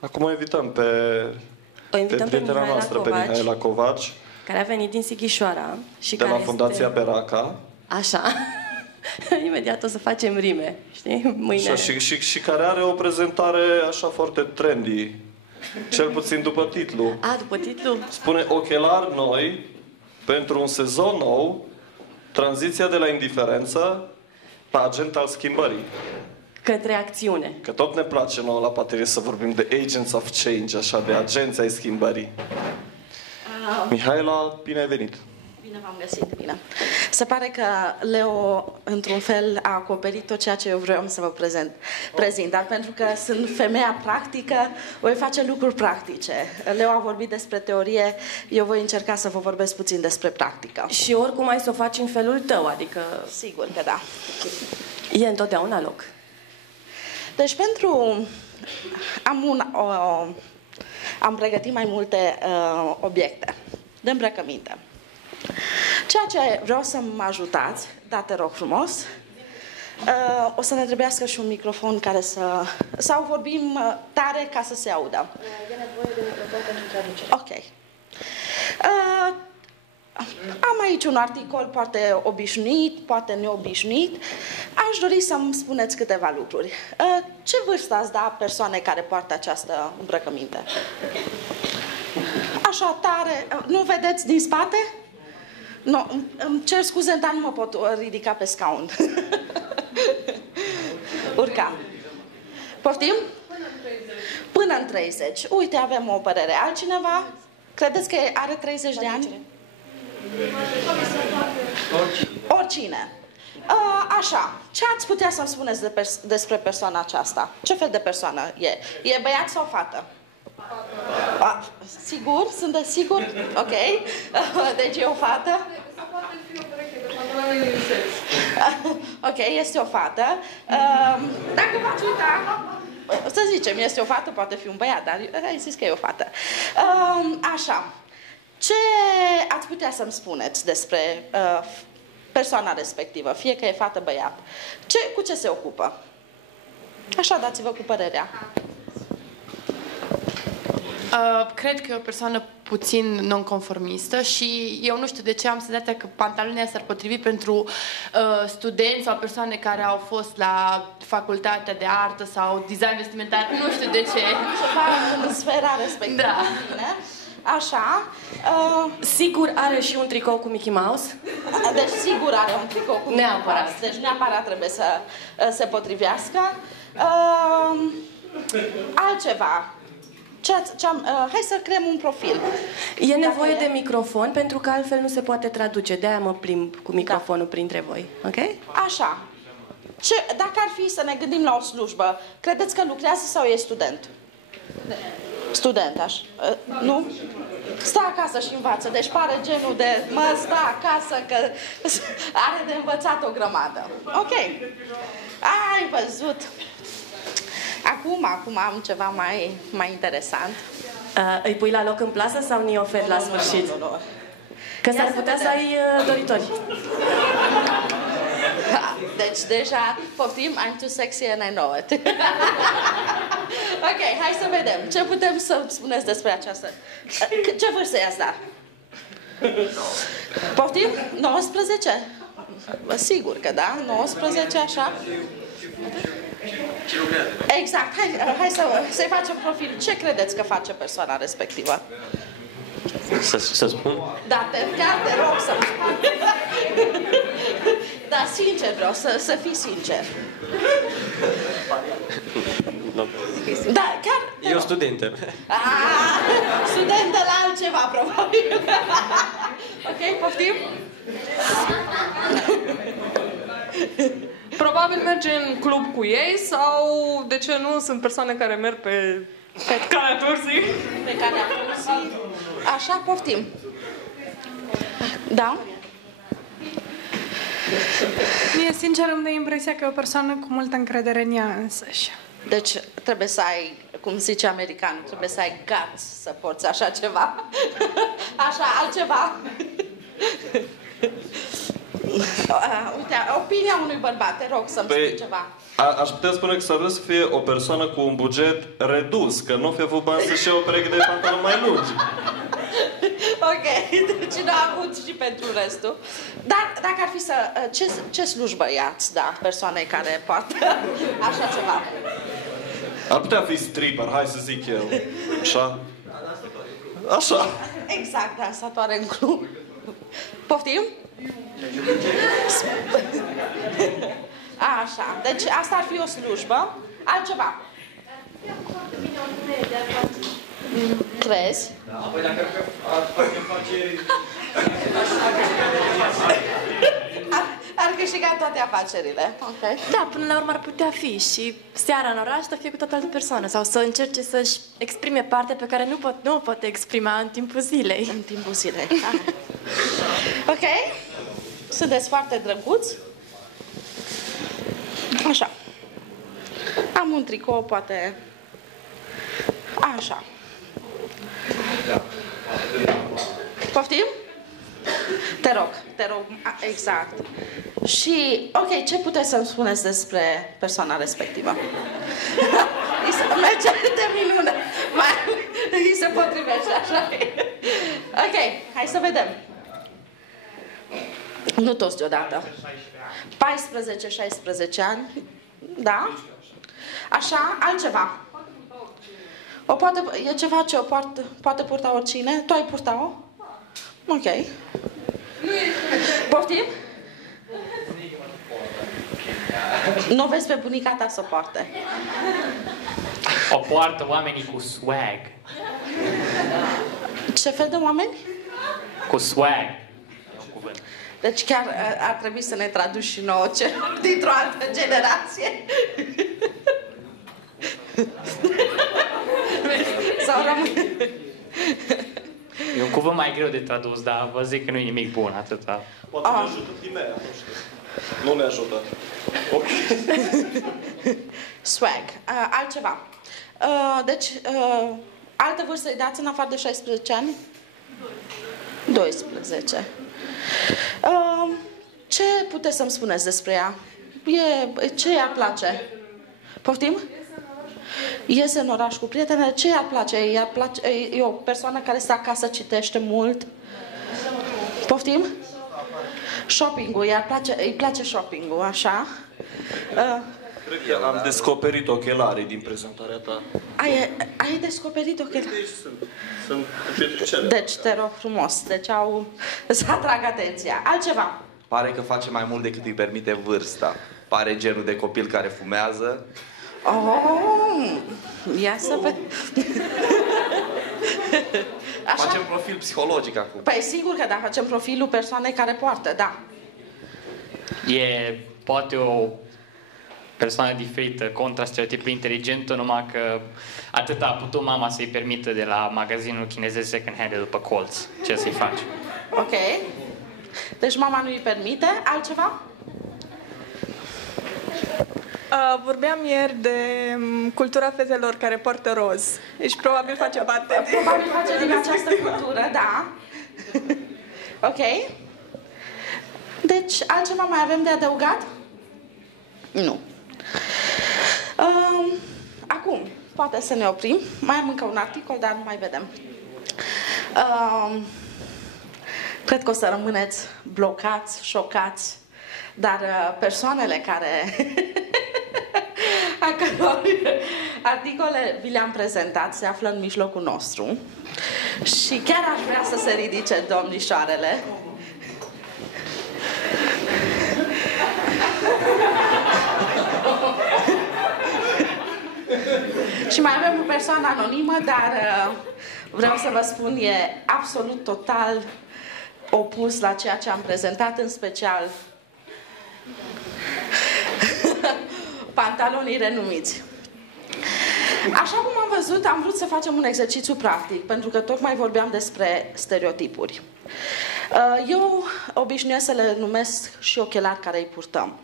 Acum o invităm pe prietena noastră, pe Covaci, Mihaela Covaci, care a venit din Sighișoara și de care la Fundația este... Beraca. Așa. Imediat o să facem rime, știi? Mâine. Și care are o prezentare așa foarte trendy, cel puțin după titlu. A, după titlu? Spune ochelari noi pentru un sezon nou, tranziția de la indiferență la agent al schimbării. Către acțiune. Că tot ne place nouă la Paterie să vorbim de agents of change, așa, de agenți ai schimbării. Mihaela, bine ai venit! Bine v-am găsit, bine. Se pare că Leo, într-un fel, a acoperit tot ceea ce eu vreau să vă prezint, dar pentru că sunt femeia practică, voi face lucruri practice. Leo a vorbit despre teorie, eu voi încerca să vă vorbesc puțin despre practică. Și oricum ai să o faci în felul tău, adică... Sigur că da. E întotdeauna loc. Deci am pregătit mai multe obiecte de îmbrăcăminte. Ceea ce vreau să mă ajutați, da, te rog frumos, o să ne trebuiască și un microfon care să... sau vorbim tare ca să se audă. E nevoie de microfon pentru traducere. Ok. Am aici un articol poate obișnuit, poate neobișnuit. Aș dori să-mi spuneți câteva lucruri. Ce vârstă ați da persoane care poartă această îmbrăcăminte? Așa tare. Nu vedeți din spate? No, îmi cer scuze, dar nu mă pot ridica pe scaun. Urca. Poftim? Până în 30. Uite, avem o părere. Altcineva? Credeți că are 30 de ani? Oricine. Așa. Ce ați putea să-mi spuneți despre persoana aceasta? Ce fel de persoană e? E băiat sau fată? Sigur? Sunteți sigur? Ok. Deci e o fată? Ok, este o fată. Dacă v-ați uita, să zicem, este o fată, poate fi un băiat, dar ai zis că e o fată. Așa. Ce ați putea să-mi spuneți despre persoana respectivă, fie că e fată, băiat? Cu ce se ocupă? Așa, dați-vă cu părerea. Cred că e o persoană puțin nonconformistă și eu nu știu de ce am senzația că pantalonii s-ar potrivi pentru studenți sau persoane care au fost la facultatea de artă sau design vestimentar, nu știu de ce. Ceva în sfera respectivă. Da. Așa. Sigur are și un tricou cu Mickey Mouse? Deci sigur are un tricou cu Mickey Mouse. Deci neapărat trebuie să se potrivească. Altceva. Hai să creăm un profil. E nevoie de microfon pentru că altfel nu se poate traduce. De-aia mă plimb cu microfonul printre voi. Ok? Așa. Dacă ar fi să ne gândim la o slujbă, credeți că lucrează sau e student? Student, așa. Nu? Stă acasă și învață. Deci pare genul de stă acasă că are de învățat o grămadă. Ok. Ai văzut. Acum am ceva mai interesant. Îi pui la loc în plasă sau ni oferi la sfârșit? Nu. Că s-ar putea să ai doritori. Deci deja, poftim, I'm too sexy and I know it. Ok, hai să vedem. Ce putem să spuneți despre aceasta? Ce vârstă e asta? Poftim? 19? Sigur că da, 19 așa. Exact, hai să-i facem profil. Ce credeți că face persoana respectivă? Să spun? Da, chiar te rog să-mi spun. Da, sincer vreau, să fii sincer. Da, chiar... E o studentă. Studentă la altceva, probabil. Ok, poftim? Probabil merge în club cu ei sau, de ce nu, sunt persoane care merg pe calea tursii. Pe calea tursii. Așa, poftim. Da? Mie, sincer, îmi dă impresia că e o persoană cu multă încredere în ea însăși. Deci trebuie să ai, cum zice americanul, trebuie să ai guts să porți așa ceva. Așa, altceva. Uite, opinia unui bărbat, te rog să-mi spui ceva. Aș putea spune că s-ar vrea să fie o persoană cu un buget redus, că nu fi avut bani să-și ia o pereche de pantaloni mai lungi. Ok, deci nu a avut și pentru restul. Dar dacă ar fi să... Ce slujbă i-ați da persoanei care poartă așa ceva? Ar putea fi stripper, hai să zic eu. Așa? Așa. Exact, dansatoare în club. Poftim? Așa, deci asta ar fi o slujbă. Altceva? Crezi? Da, păi dacă ar face afaceri... Ar câștiga toate afacerile. Okay. Da, până la urmă ar putea fi și seara în oraș să fie cu toată altă persoană sau să încerce să-și exprime partea pe care nu o poate exprima în timpul zilei. În timpul zilei. Ok? Sunteți foarte drăguți. Așa. Am un tricou, poate... Așa. Poftim? Te rog, exact. Și, ok, ce puteți să-mi spuneți despre persoana respectivă? Merge de minune. Îi se potrivește, așa. Ok, hai să vedem. Nu toți deodată. 14-16 ani. Da? Așa, altceva. E ceva ce poate purta oricine? Tu ai purta-o? Ok. Poftim? Nu vezi pe bunica ta să o poarte. O poartă oamenii cu swag. Ce fel de oameni? Cu swag. Deci chiar ar trebui să ne traduci și nouă dintr-o altă generație. Sau rămâne... E un cuvânt mai greu de tradus, dar vă zic că nu e nimic bun, atâta. Poate ne ajută Timea, nu știu. Nu ne ajută. Ok. Swag. Altceva. Deci, altă vârstă îi dați în afară de 16 ani? 12. Ce puteți să-mi spuneți despre ea? Ce i-ar place? Poftim? Iese în oraș cu prietenele. Ce i-ar place? E o persoană care stă acasă, citește mult. Poftim? Shopping-ul. Îi place shopping-ul, așa. Cred că am descoperit ochelarii din prezentarea ta. Ai descoperit ochelarii? Deci sunt pietricele. Deci, te rog frumos. Deci să atrag atenția. Altceva? Pare că face mai mult decât îi permite vârsta. Pare genul de copil care fumează. Oh, ia să vedem. Facem profil psihologic acum. Păi sigur că da, facem profilul persoanei care poartă, da. E poate o persoană diferită, contra stereotipul inteligentă, numai că atât a putut mama să-i permită de la magazinul chinezesc second hand după colț. Ce să-i faci? Ok. Deci mama nu îi permite. Altceva? Vorbeam ieri de cultura fetelor care poartă roz. Deci probabil face parte din... Probabil face din această cultură, da. Ok. Deci, altceva mai avem de adăugat? Nu. Acum, poate să ne oprim. Mai am încă un articol, dar nu mai vedem. Cred că o să rămâneți blocați, șocați, dar persoanele care... a căror articole vi le-am prezentat se află în mijlocul nostru și chiar aș vrea să se ridice domnișoarele. Și mai avem o persoană anonimă, dar vreau să vă spun, e absolut total opus la ceea ce am prezentat, în special pantalonii renumiți. Așa cum am văzut, am vrut să facem un exercițiu practic, pentru că tocmai vorbeam despre stereotipuri. Eu obișnuiesc să le numesc și ochelari care îi purtăm.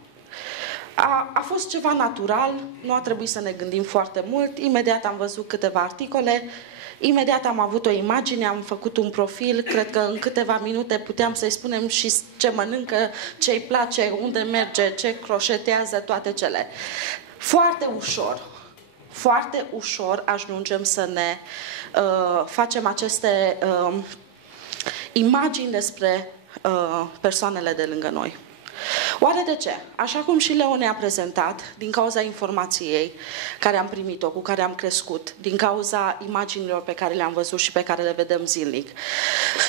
A fost ceva natural, nu a trebuit să ne gândim foarte mult, imediat am văzut câteva articole Imediat am avut o imagine, am făcut un profil, cred că în câteva minute puteam să-i spunem și ce mănâncă, ce îi place, unde merge, ce croșetează, toate cele. Foarte ușor ajungem să ne facem aceste imagini despre persoanele de lângă noi. Oare de ce? Așa cum și Leo ne-a prezentat, din cauza informației care am primit-o, cu care am crescut, din cauza imaginilor pe care le-am văzut și pe care le vedem zilnic,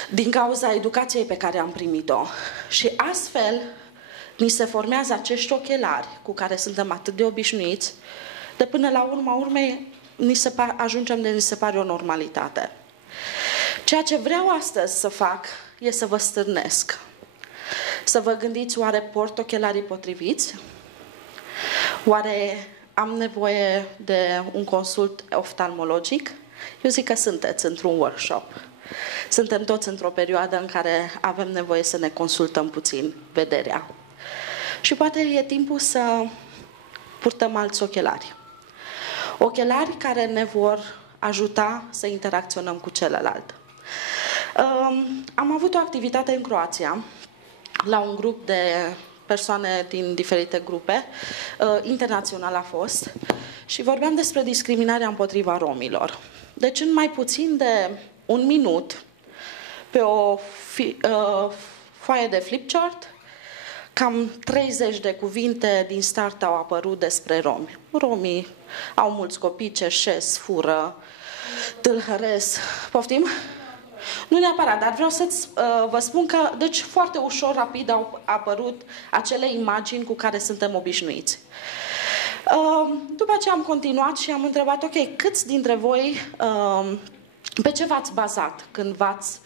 din cauza educației pe care am primit-o. Și astfel ni se formează acești ochelari cu care suntem atât de obișnuiți, de până la urma urmei ajungem de ni se pare o normalitate. Ceea ce vreau astăzi să fac e să vă stârnesc. Să vă gândiți, oare port ochelarii potriviți? Oare am nevoie de un consult oftalmologic? Eu zic că sunteți într-un workshop. Suntem toți într-o perioadă în care avem nevoie să ne consultăm puțin vederea. Și poate e timpul să purtăm alți ochelari. Ochelari care ne vor ajuta să interacționăm cu celălalt. Am avut o activitate în Croația, la un grup de persoane din diferite grupe, internațional a fost, și vorbeam despre discriminarea împotriva romilor. Deci în mai puțin de un minut, pe o foaie de flipchart, cam 30 de cuvinte din start au apărut despre romi. Romii au mulți copii, cerșesc, fură, tâlhăresc. Poftim? Nu neapărat, dar vreau să vă spun că, deci, foarte ușor, rapid au apărut acele imagini cu care suntem obișnuiți. După aceea am continuat și am întrebat, ok, câți dintre voi, pe ce v-ați bazat când v-ați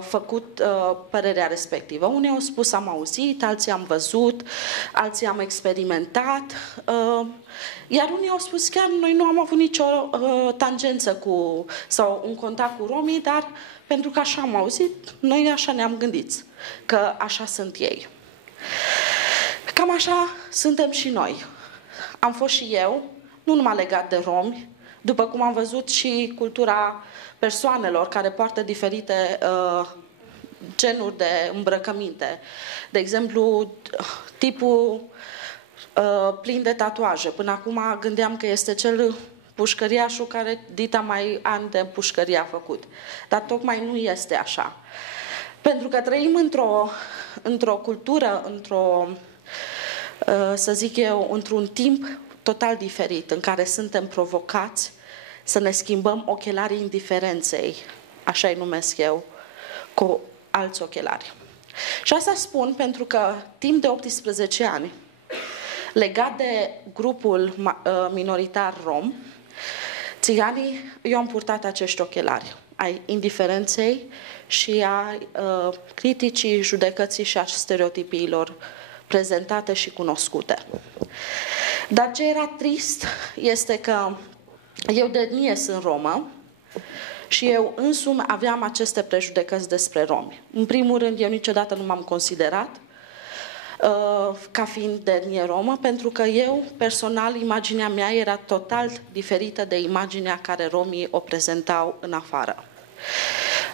făcut părerea respectivă? Unii au spus am auzit, alții am văzut, alții am experimentat, iar unii au spus chiar noi nu am avut nicio tangență sau un contact cu romii, dar pentru că așa am auzit, noi așa ne-am gândit, că așa sunt ei. Cam așa suntem și noi. Am fost și eu, nu numai legat de romi, după cum am văzut și cultura persoanelor care poartă diferite genuri de îmbrăcăminte. De exemplu, tipul plin de tatuaje. Până acum gândeam că este cel pușcăriașul care dita mai ani de pușcărie a făcut. Dar tocmai nu este așa. Pentru că trăim într-o cultură, să zic eu, într-un timp total diferit, în care suntem provocați să ne schimbăm ochelarii indiferenței, așa îi numesc eu, cu alți ochelari. Și asta spun pentru că timp de 18 ani, legat de grupul minoritar rom, țiganii, eu am purtat acești ochelari ai indiferenței și a criticii, judecății și a stereotipiilor prezentate și cunoscute. Dar ce era trist este că eu de etnie sunt romă și eu însumi aveam aceste prejudecăți despre romi. În primul rând, eu niciodată nu m-am considerat ca fiind de etnie romă, pentru că eu, personal, imaginea mea era total diferită de imaginea care romii o prezentau în afară.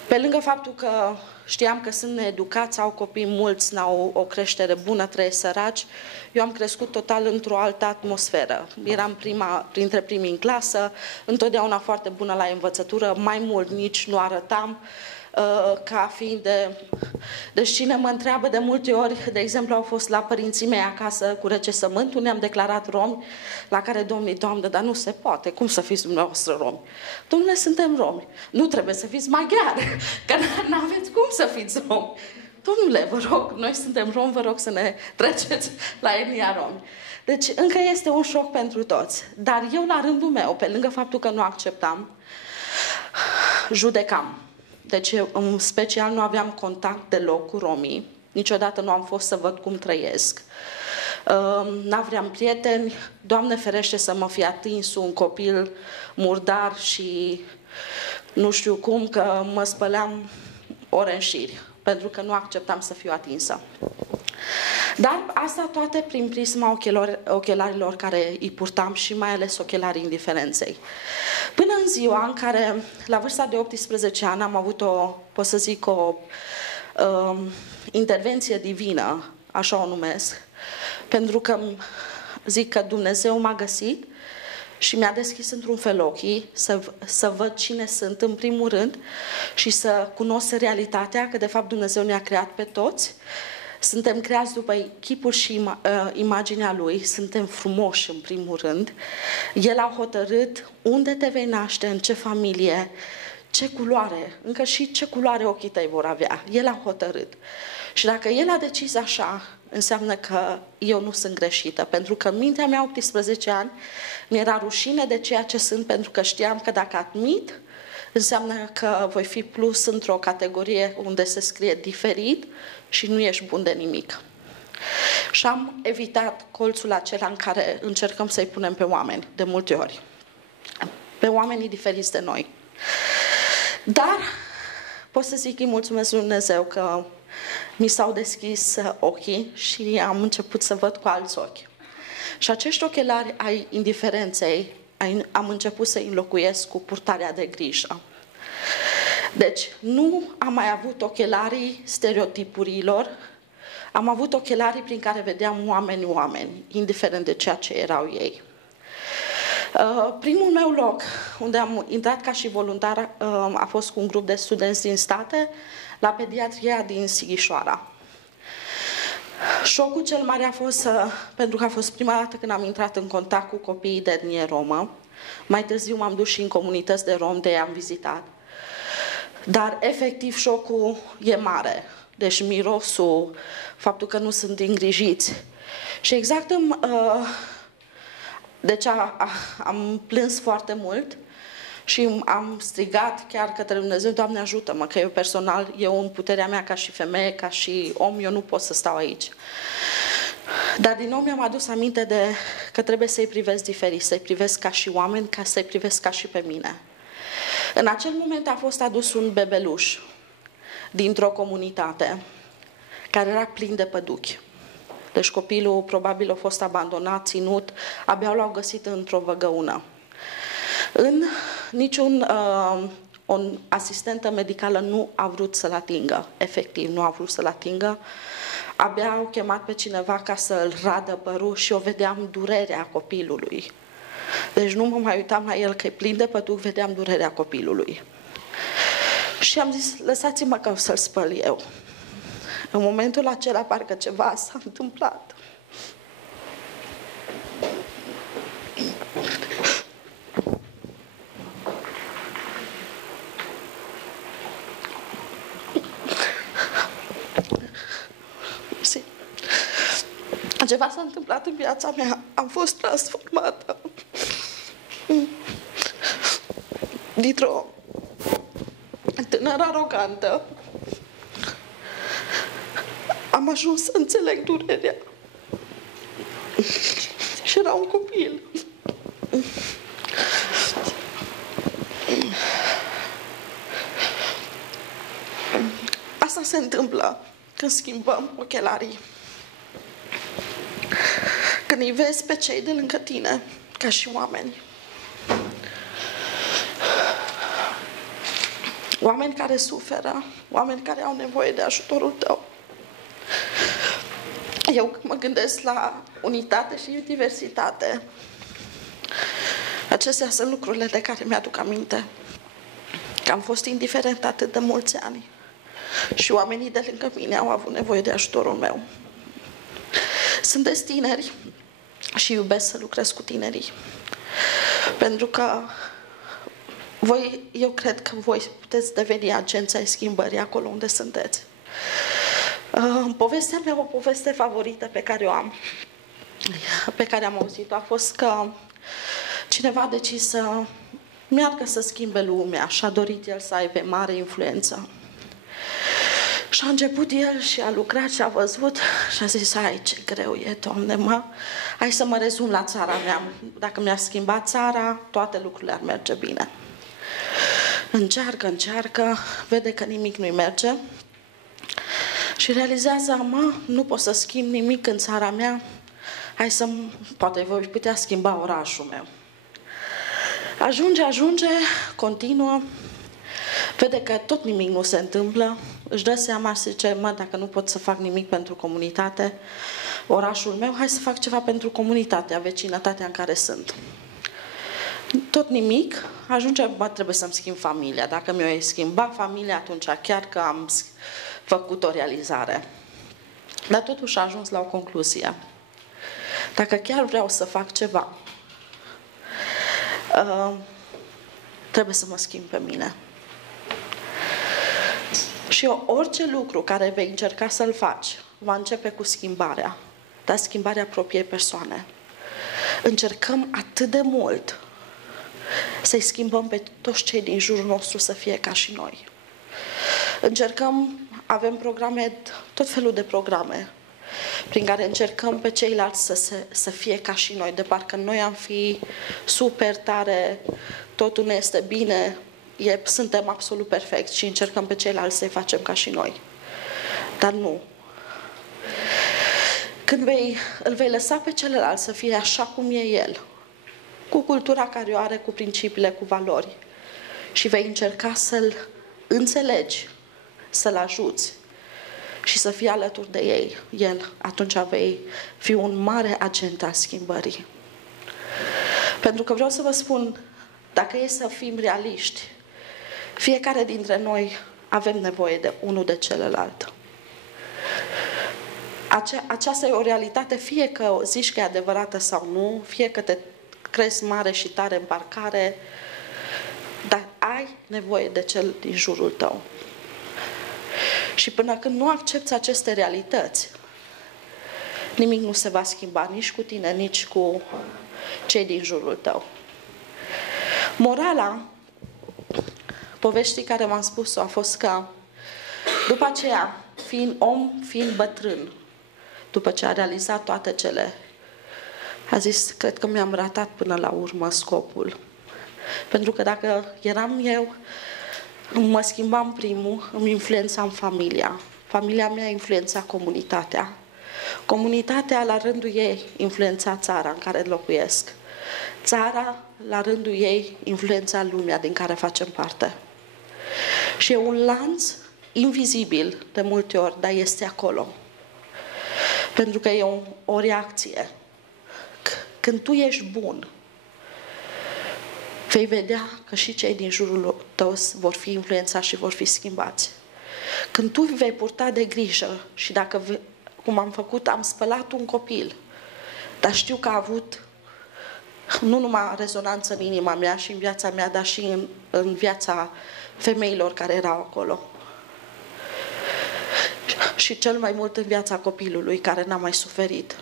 Pe lângă faptul că știam că sunt needucați, au copii mulți, n-au o creștere bună, trăiesc săraci, eu am crescut total într-o altă atmosferă. Eram printre primii în clasă, întotdeauna foarte bună la învățătură, mai mult nici nu arătam ca fiind de... Deci cine mă întreabă de multe ori, de exemplu, au fost la părinții mei acasă cu recensământul, ne-am declarat romi, la care domnii, Doamne, dar nu se poate, cum să fiți dumneavoastră romi? Domnule, suntem romi, nu trebuie să fiți maghiari, că n-aveți cum să fiți romi. Domnule, vă rog, noi suntem romi, vă rog să ne treceți la etnia romi. Deci încă este un șoc pentru toți. Dar eu, la rândul meu, pe lângă faptul că nu acceptam, judecam. Deci, în special, nu aveam contact deloc cu romii. Niciodată nu am fost să văd cum trăiesc. N-aveam prieteni. Doamne ferește să mă fi atins un copil murdar și nu știu cum, că mă spăleam ore în șir. pentru că nu acceptam să fiu atinsă. Dar asta toate prin prisma ochelarilor care îi purtam și mai ales ochelarii indiferenței. Până în ziua în care, la vârsta de 18 ani, am avut pot să zic, o intervenție divină, așa o numesc, pentru că zic că Dumnezeu m-a găsit și mi-a deschis într-un fel ochii să văd cine sunt în primul rând și să cunosc realitatea că de fapt Dumnezeu ne-a creat pe toți. Suntem creați după chipul și imaginea Lui, suntem frumoși în primul rând. El a hotărât unde te vei naște, în ce familie, ce culoare, încă și ce culoare ochii tăi vor avea. El a hotărât. Și dacă El a decis așa, înseamnă că eu nu sunt greșită, pentru că în mintea mea, 18 ani, mi-era rușine de ceea ce sunt, pentru că știam că dacă admit, înseamnă că voi fi plus într-o categorie unde se scrie diferit și nu ești bun de nimic. Și am evitat colțul acela în care încercăm să-i punem pe oameni, de multe ori. Pe oamenii diferiți de noi. Dar pot să zic, îi mulțumesc lui Dumnezeu că mi s-au deschis ochii și am început să văd cu alți ochi. Și acești ochelari ai indiferenței am început să-i înlocuiesc cu purtarea de grijă. Deci, nu am mai avut ochelarii stereotipurilor, am avut ochelarii prin care vedeam oameni, indiferent de ceea ce erau ei. Primul meu loc unde am intrat ca și voluntar a fost cu un grup de studenți din state la pediatria din Sighișoara. Șocul cel mare a fost, pentru că a fost prima dată când am intrat în contact cu copiii de etnie romă. Mai târziu m-am dus și în comunități de rom, de am vizitat. Dar efectiv șocul e mare. Deci mirosul, faptul că nu sunt îngrijiți. Și exact deci am plâns foarte mult și am strigat chiar către Dumnezeu, Doamne ajută-mă, că eu personal, eu în puterea mea ca și femeie, ca și om, eu nu pot să stau aici. Dar din nou mi-am adus aminte de că trebuie să-i privesc diferit, să-i privesc ca și oameni, ca să-i privesc ca și pe mine. În acel moment a fost adus un bebeluș dintr-o comunitate care era plin de păduchi. Deci copilul probabil a fost abandonat, ținut, abia l-au găsit într-o văgăună. O asistentă medicală nu a vrut să-l atingă, efectiv, nu a vrut să-l atingă. Abia au chemat pe cineva ca să-l radă părul și eu vedeam durerea copilului. Deci nu mă mai uitam la el că e plin de păduc, vedeam durerea copilului. Și am zis, lăsați-mă că o să-l spăl eu. În momentul acela parcă ceva s-a întâmplat. Ceva s-a întâmplat în viața mea. Am fost transformată dintr-o tânără arogantă. Am ajuns să înțeleg durerea. Și era un copil. Asta se întâmplă când schimbăm ochelarii. Când îi vezi pe cei de lângă tine ca și oameni. Oameni care suferă, oameni care au nevoie de ajutorul tău. Eu când mă gândesc la unitate și diversitate, acestea sunt lucrurile de care mi-aduc aminte. Că am fost indiferent atât de mulți ani și oamenii de lângă mine au avut nevoie de ajutorul meu. Sunteți tineri și iubesc să lucrez cu tinerii. Pentru că eu cred că voi puteți deveni agenții ai schimbării acolo unde sunteți. Povestea mea, o poveste favorită pe care o am, pe care am auzit-o, a fost că cineva a decis să meargă să schimbe lumea și a dorit el să aibă mare influență. Și a început el și a lucrat și a văzut și a zis, ai, ce greu e, Doamne, hai să mă rezum la țara mea. Dacă mi-ar schimba țara, toate lucrurile ar merge bine. Încearcă, vede că nimic nu-i merge Și realizează, nu pot să schimb nimic în țara mea, poate voi putea schimba orașul meu. Ajunge, continuă, vede că tot nimic nu se întâmplă, își dă seama și zice, dacă nu pot să fac nimic pentru comunitate, orașul meu, hai să fac ceva pentru comunitatea, vecinătatea în care sunt. Tot nimic, ajunge, trebuie să-mi schimb familia. Dacă mi-o schimba familia, atunci chiar că am făcut o realizare. Dar totuși a ajuns la o concluzie. Dacă chiar vreau să fac ceva, trebuie să mă schimb pe mine. Și orice lucru care vei încerca să-l faci, va începe cu schimbarea, dar schimbarea propriei persoane. Încercăm atât de mult să-i schimbăm pe toți cei din jurul nostru să fie ca și noi. Încercăm, avem programe, tot felul de programe, prin care încercăm pe ceilalți să fie ca și noi, de parcă noi am fi super tare, totul ne este bine, suntem absolut perfecti și încercăm pe ceilalți să-i facem ca și noi. Dar nu. Când îl vei lăsa pe celălalt să fie așa cum e el, cu cultura care o are, cu principiile, cu valori, și vei încerca să-l înțelegi, să-l ajuți și să fii alături de el, atunci vei fi un mare agent al schimbării. Pentru că vreau să vă spun, dacă e să fim realiști, fiecare dintre noi avem nevoie de unul de celălalt. Aceasta e o realitate, fie că zici că e adevărată sau nu, fie că te crezi mare și tare în parcare, dar ai nevoie de cel din jurul tău. Și până când nu accepți aceste realități, nimic nu se va schimba nici cu tine, nici cu cei din jurul tău. Morala poveștii care m-am spus-o a fost că după aceea, fiind bătrân, după ce a realizat toate cele, a zis, cred că mi-am ratat până la urmă scopul. Pentru că dacă eram eu, mă schimbam primul, îmi influențam familia. Familia mea influența comunitatea. Comunitatea, la rândul ei, influența țara în care locuiesc. Țara, la rândul ei, influența lumea din care facem parte. Și e un lanț invizibil de multe ori, dar este acolo. Pentru că e o reacție. Când tu ești bun, vei vedea că și cei din jurul tău vor fi influențați și vor fi schimbați. Când tu vei purta de grijă și dacă, cum am făcut, am spălat un copil, dar știu că a avut nu numai rezonanță în inima mea și în viața mea, dar și în viața femeilor care erau acolo. Și cel mai mult în viața copilului care n-a mai suferit.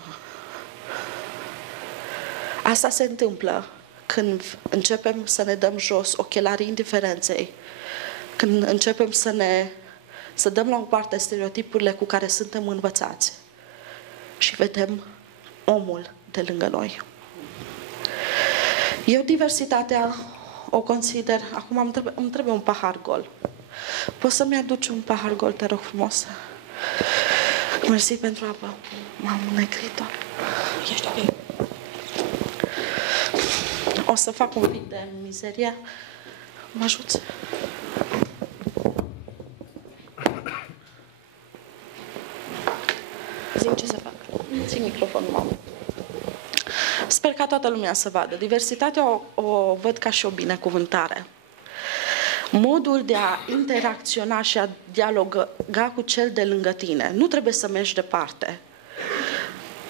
Asta se întâmplă când începem să ne dăm jos ochelarii indiferenței, când începem să dăm la o parte stereotipurile cu care suntem învățați și vedem omul de lângă noi. Eu diversitatea o consider, acum îmi trebuie un pahar gol. Poți să-mi aduci un pahar gol, te rog frumos? Mersi pentru apă. M-am înnecrit-o. Ești ok. O să fac un pic de mizerie. Mă ajuți? Zi-mi ce să fac. Ții microfonul, mamă. Sper ca toată lumea să vadă. Diversitatea o văd ca și o binecuvântare. Modul de a interacționa și a dialoga cu cel de lângă tine. Nu trebuie să mergi departe.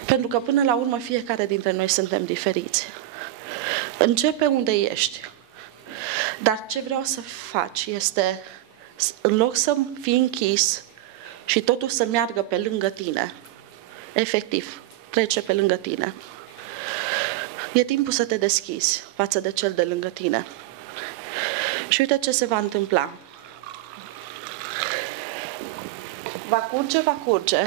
Pentru că până la urmă fiecare dintre noi suntem diferiți. Începe unde ești. Dar ce vreau să faci este, în loc să fii închis și totul să meargă pe lângă tine, efectiv, trece pe lângă tine. E timpul să te deschizi față de cel de lângă tine. Și uite ce se va întâmpla. Va curge, va curge.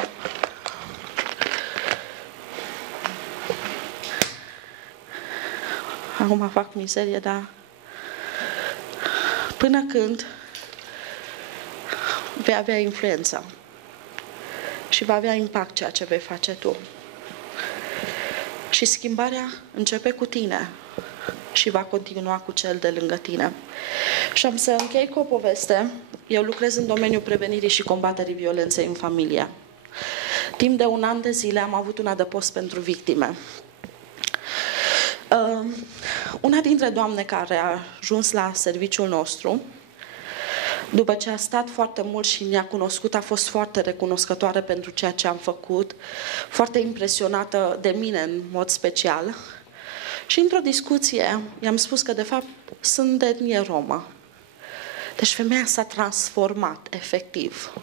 Acum fac mizerie, dar până când vei avea influența. și va avea impact ceea ce vei face tu. Și schimbarea începe cu tine și va continua cu cel de lângă tine. Și am să închei cu o poveste. Eu lucrez în domeniul prevenirii și combaterii violenței în familie. Timp de 1 an de zile am avut un adăpost pentru victime. Una dintre doamne care a ajuns la serviciul nostru, după ce a stat foarte mult și ne-a cunoscut, a fost foarte recunoscătoare pentru ceea ce am făcut, foarte impresionată de mine în mod special. Și într-o discuție i-am spus că de fapt sunt de etnie romă. Deci femeia s-a transformat efectiv.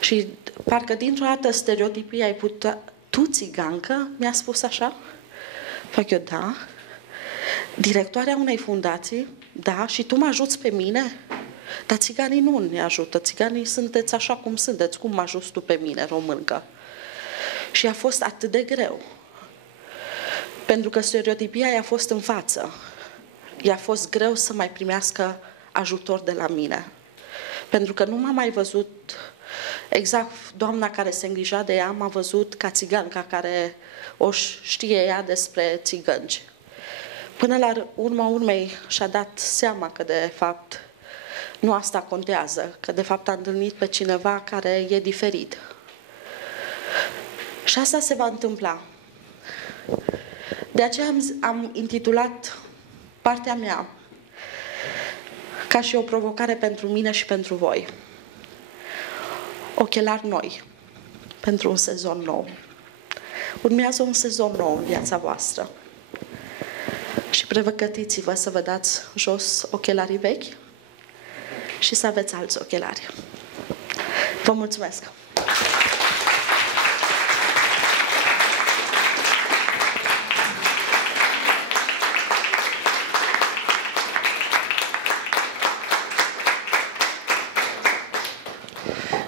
Și parcă dintr-o dată stereotipia ai putea, tu țigancă, mi-a spus așa? Fac eu, da. Directoarea unei fundații, da, și tu mă ajuți pe mine? Dar țiganii nu ne ajută, țiganii sunteți așa cum sunteți, cum mă ajuți tu pe mine, româncă? Și a fost atât de greu. Pentru că stereotipia i-a fost în față. I-a fost greu să mai primească ajutor de la mine. Pentru că nu m-a mai văzut, exact doamna care se îngrija de ea, m-a văzut ca țiganca care o știe ea despre țigănci. Până la urma urmei și-a dat seama că de fapt nu asta contează, că de fapt a întâlnit pe cineva care e diferit. Și asta se va întâmpla. De aceea am intitulat partea mea ca și o provocare pentru mine și pentru voi. Ochelari noi pentru un sezon nou. Urmează un sezon nou în viața voastră. Și pregătiți-vă să vă dați jos ochelarii vechi și să aveți alți ochelari. Vă mulțumesc!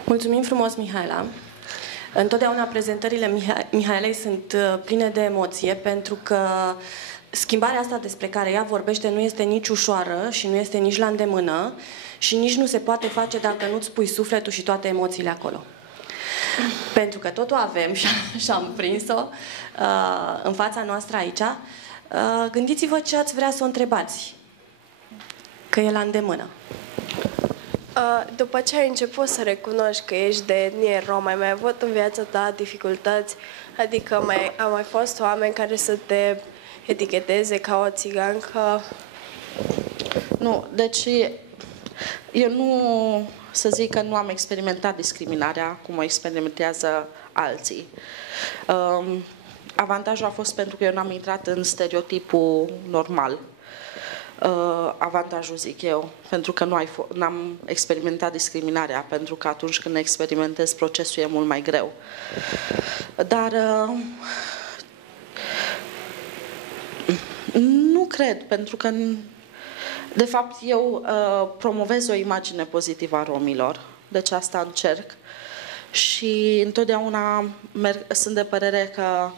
Mulțumim frumos, Mihaela. Întotdeauna prezentările Mihaelei sunt pline de emoție, pentru că schimbarea asta despre care ea vorbește nu este nici ușoară și nu este nici la îndemână și nici nu se poate face dacă nu-ți pui sufletul și toate emoțiile acolo. Pentru că tot o avem și am prins-o în fața noastră aici. Gândiți-vă ce ați vrea să o întrebați, că e la îndemână. După ce ai început să recunoști că ești de etnie romă, ai mai avut în viața ta dificultăți? Adică au mai fost oameni care să te eticheteze ca o țigancă? Nu, deci eu nu, să zic că nu am experimentat discriminarea cum o experimentează alții. Avantajul a fost pentru că eu n-am intrat în stereotipul normal. Avantajul, zic eu, pentru că n-am experimentat discriminarea, pentru că atunci când experimentezi, procesul e mult mai greu. Dar nu cred, pentru că de fapt eu promovez o imagine pozitivă a romilor, deci asta încerc și întotdeauna sunt de părere că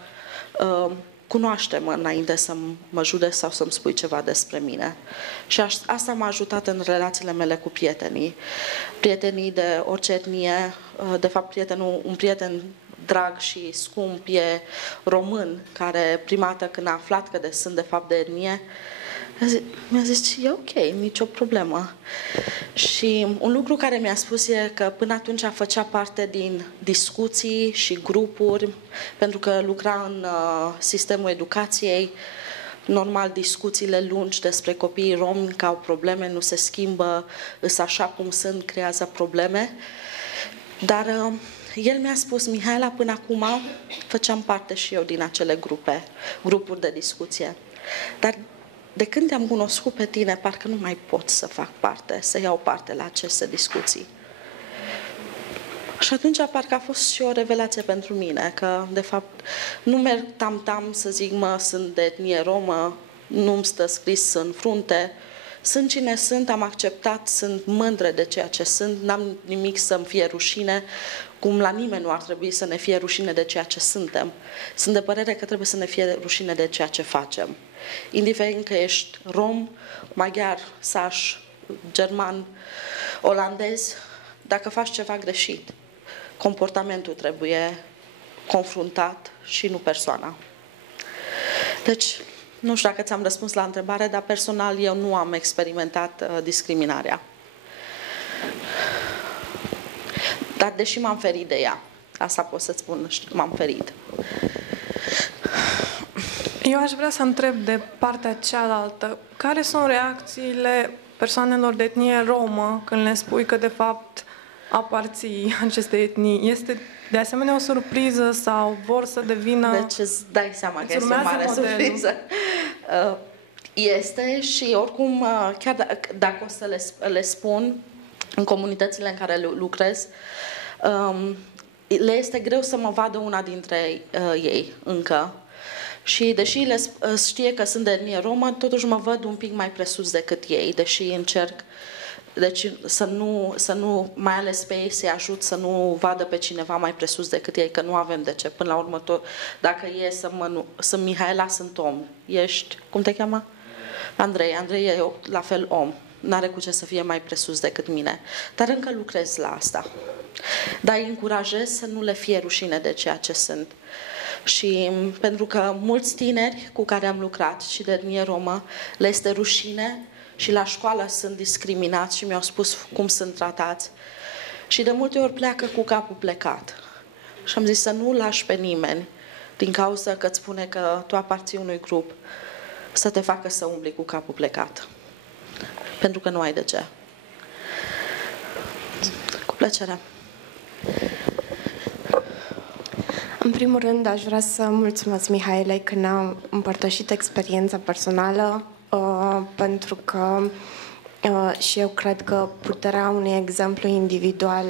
cunoaște-mă înainte să mă judeci sau să-mi spui ceva despre mine. Și asta m-a ajutat în relațiile mele cu prietenii. Prietenii de orice etnie, de fapt un prieten drag și scump e român, care prima dată când a aflat că sunt de fapt de etnie, mi-a zis, e ok, nicio problemă. Și un lucru care mi-a spus e că până atunci făcea parte din discuții și grupuri, pentru că lucra în sistemul educației, normal discuțiile lungi despre copiii romi că au probleme, nu se schimbă, îs așa cum sunt, creează probleme. Dar el mi-a spus, Mihaela, până acum făceam parte și eu din acele grupuri de discuție. Dar de când te-am cunoscut pe tine, parcă nu mai pot să fac parte, să iau parte la aceste discuții. Și atunci parcă a fost și o revelație pentru mine, că de fapt nu merg tam-tam să zic, sunt de etnie romă, nu-mi stă scris în frunte, sunt cine sunt, am acceptat, sunt mândră de ceea ce sunt, n-am nimic să-mi fie rușine, cum la nimeni nu ar trebui să ne fie rușine de ceea ce suntem. Sunt de părere că trebuie să ne fie rușine de ceea ce facem. Indiferent că ești rom, maghiar, saș, german, olandez, dacă faci ceva greșit, comportamentul trebuie confruntat și nu persoana. Deci, nu știu dacă ți-am răspuns la întrebare, dar personal eu nu am experimentat discriminarea. Dar deși m-am ferit de ea, asta pot să-ți spun, m-am ferit. Eu aș vrea să întreb de partea cealaltă, care sunt reacțiile persoanelor de etnie romă când le spui că de fapt aparții acestei etnii? Este de asemenea o surpriză sau vor să devină... Deci îți dai seama că este o mare surpriză. Este și oricum, chiar dacă o să le spun în comunitățile în care lucrez, le este greu să mă vadă una dintre ei încă. Și deși știe că sunt de etnie romă, totuși mă văd un pic mai presus decât ei, deși încerc să nu, mai ales pe ei, să-i ajut să nu vadă pe cineva mai presus decât ei, că nu avem de ce. Până la urmă, dacă e sunt Mihaela, sunt om. Ești, cum te cheamă? Andrei. Andrei e la fel om. N-are cu ce să fie mai presus decât mine. Dar încă lucrez la asta. Dar îi încurajez să nu le fie rușine de ceea ce sunt. Și pentru că mulți tineri cu care am lucrat și de etnie romă le este rușine și la școală sunt discriminați și mi-au spus cum sunt tratați. Și de multe ori pleacă cu capul plecat. Și am zis să nu lași pe nimeni din cauza că îți spune că tu aparții unui grup să te facă să umbli cu capul plecat. Pentru că nu ai de ce. Cu plăcere. În primul rând, aș vrea să mulțumesc Mihaelei că ne-a împărtășit experiența personală, pentru că și eu cred că puterea unui exemplu individual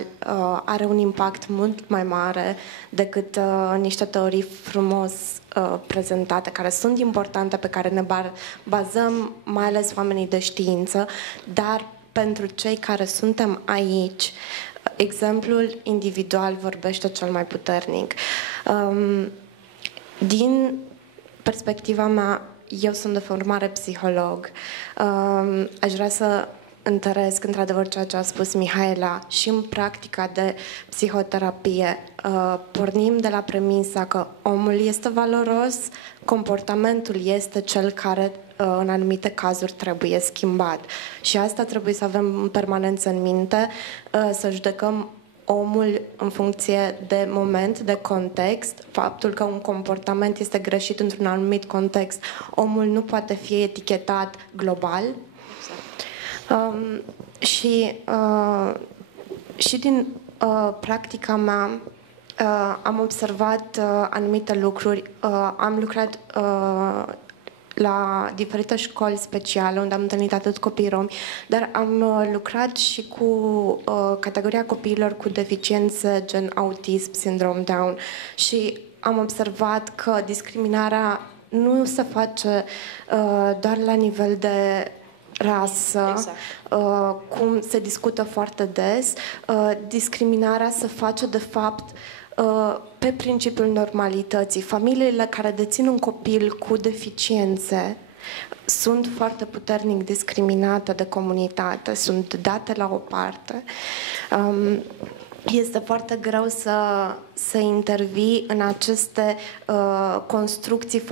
are un impact mult mai mare decât niște teorii frumos prezentate, care sunt importante, pe care ne bazăm, mai ales oamenii de știință, dar pentru cei care suntem aici, exemplul individual vorbește cel mai puternic. Din perspectiva mea, eu sunt de formare psiholog. Aș vrea să întăresc într-adevăr ceea ce a spus Mihaela și în practica de psihoterapie. Pornim de la premisa că omul este valoros, comportamentul este cel care în anumite cazuri trebuie schimbat. Și asta trebuie să avem în permanență în minte, să judecăm omul în funcție de moment, de context, faptul că un comportament este greșit într-un anumit context. Omul nu poate fi etichetat global. Și din practica mea am observat anumite lucruri. Am lucrat la diferite școli speciale unde am întâlnit atât copii romi, dar am lucrat și cu categoria copiilor cu deficiențe gen autism, sindrom Down, și am observat că discriminarea nu se face doar la nivel de rasă, exact. Cum se discută foarte des. Discriminarea se face de fapt pe principiul normalității. Familiile care dețin un copil cu deficiențe sunt foarte puternic discriminate de comunitate, sunt date la o parte. Este foarte greu să intervii în aceste construcții